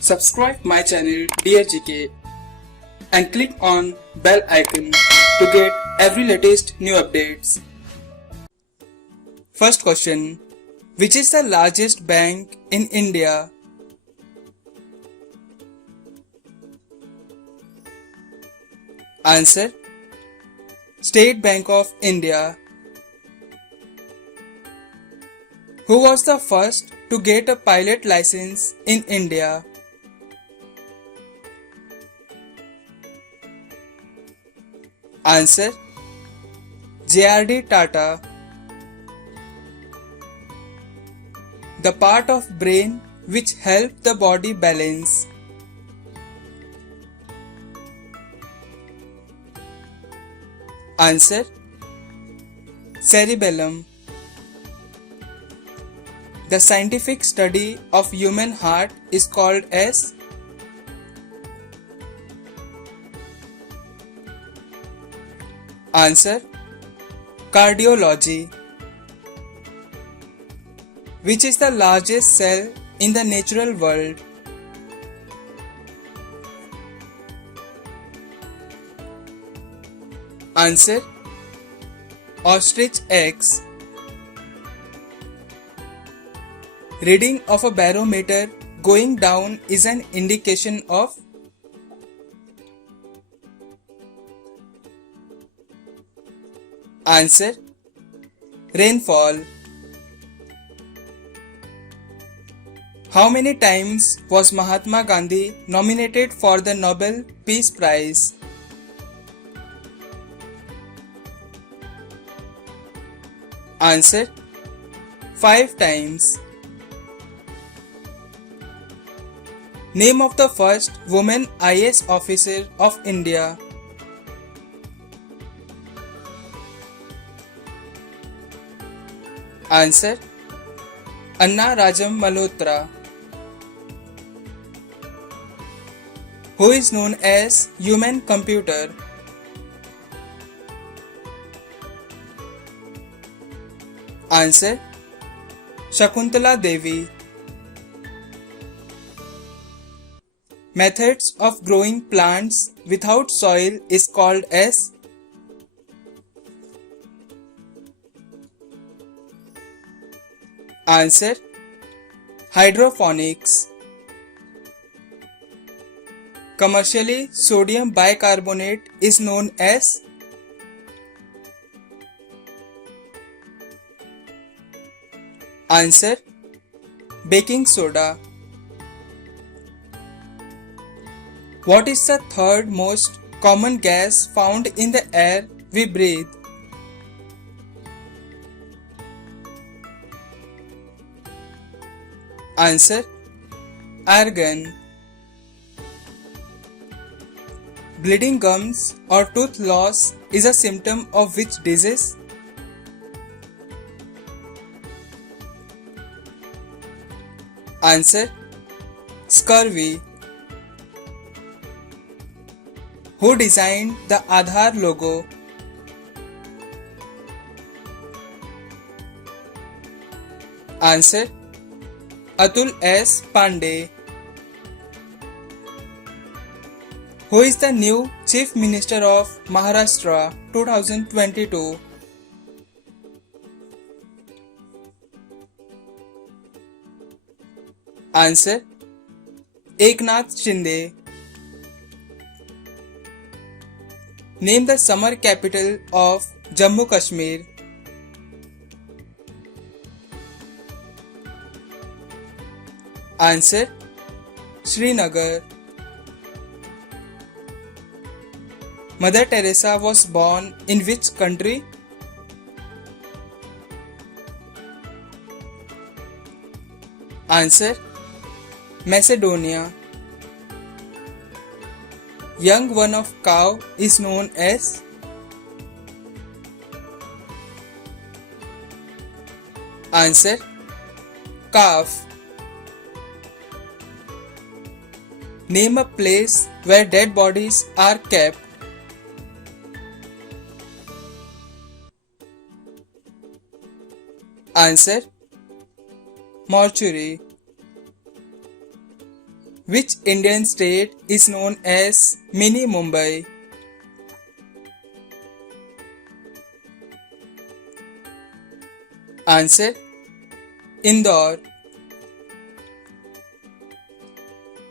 Subscribe my channel Dear GK and click on bell icon to get every latest new updates. First question. Which is the largest bank in India? Answer. State Bank of India. Who was the first to get a pilot license in India? Answer. J.R.D. Tata. The part of brain which help the body balance. Answer. Cerebellum. The scientific study of human heart is called as. Answer. Cardiology. Which is the largest cell in the natural world? Answer. Ostrich eggs. Reading of a barometer going down is an indication of. Answer. Rainfall. How many times was Mahatma Gandhi nominated for the Nobel Peace Prize? Answer. 5 times. Name of the first woman IAS officer of India. Answer. Anna Rajam Malhotra. Who is known as human computer? Answer. Shakuntala Devi. Methods of growing plants without soil is called as. Answer. Hydroponics. Commercially, sodium bicarbonate is known as. Answer. Baking soda. What is the third most common gas found in the air we breathe? Answer. Argon. Bleeding gums or tooth loss is a symptom of which disease? Answer. Scurvy. Who designed the Aadhaar logo? Answer. Atul S. Pandey. Who is the new Chief Minister of Maharashtra 2022? Answer. Eknath Shinde. Name the summer capital of Jammu Kashmir. Answer. Srinagar. Mother Teresa was born in which country? Answer. Macedonia. Young one of cow is known as. Answer. Calf. Name a place where dead bodies are kept. Answer. Mortuary. Which Indian state is known as Mini Mumbai? Answer: Indore.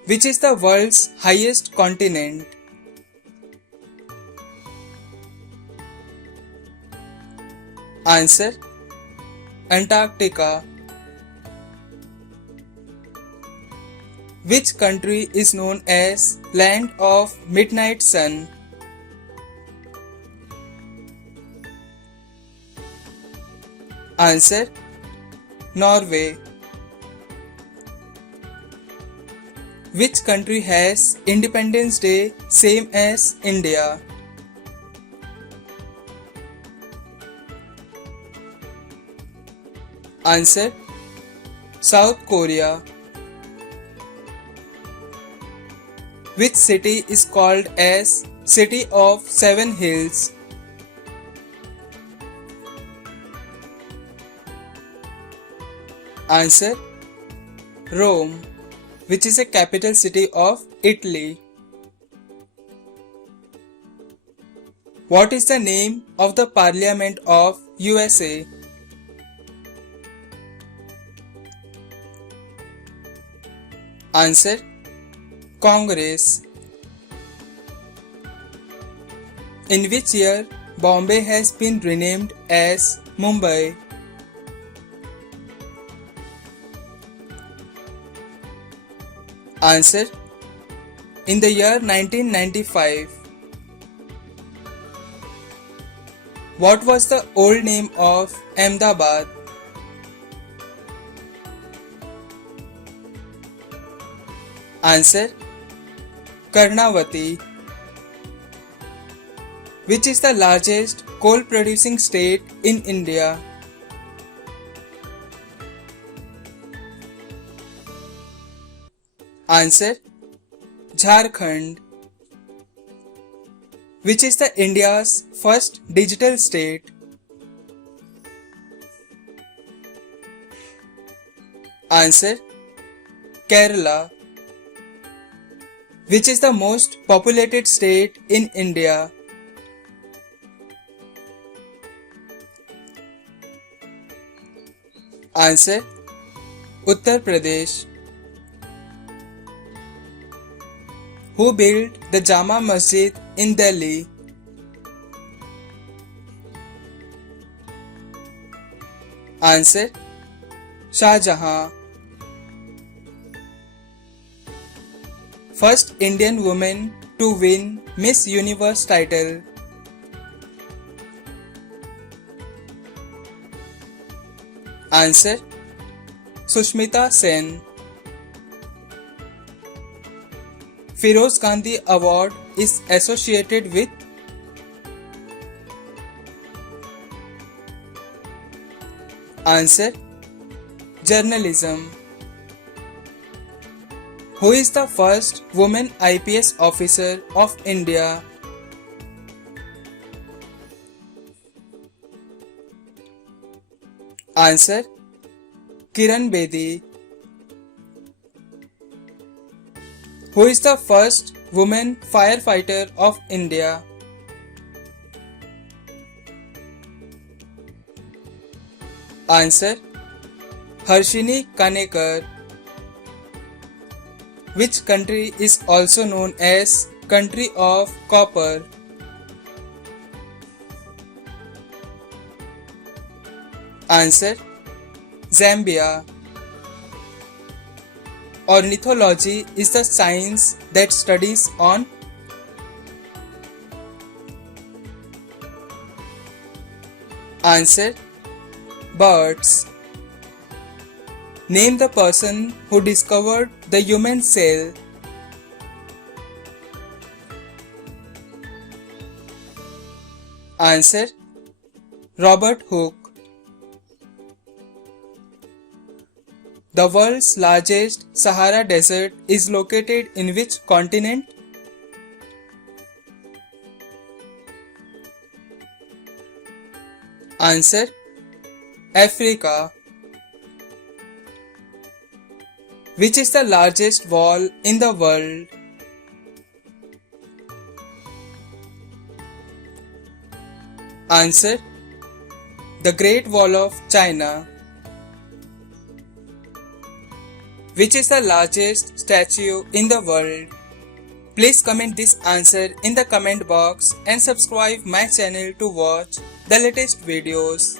Which is the world's highest continent? Answer: Antarctica. Which country is known as Land of Midnight Sun? Answer: Norway. Which country has Independence Day same as India? Answer: South Korea. Which city is called as City of Seven Hills? Answer: Rome. Which is a capital city of Italy? What is the name of the Parliament of USA? Answer: Congress. In which year Bombay has been renamed as Mumbai? Answer: in the year 1995. What was the old name of Ahmedabad? Answer: Karnavati. Which is the largest coal producing state in India? Answer: Jharkhand. Which is the India's first digital state? Answer: Kerala. Which is the most populated state in India? Answer: Uttar Pradesh. Who built the Jama Masjid in Delhi? Answer: Shah Jahan. First Indian woman to win Miss Universe title. Answer: Sushmita Sen. Firoz Gandhi Award is associated with? Answer: Journalism. Who is the first woman IPS officer of India? Answer: Kiran Bedi. Who is the first woman firefighter of India? Answer: Harshini Kanekar. Which country is also known as Country of Copper? Answer: Zambia. Ornithology is the science that studies on? Answer: birds. Name the person who discovered the human cell. Answer: Robert Hooke. The world's largest Sahara Desert is located in which continent? Answer: Africa. Which is the largest wall in the world? Answer: the Great Wall of China. Which is the largest statue in the world? Please comment this answer in the comment box and subscribe my channel to watch the latest videos.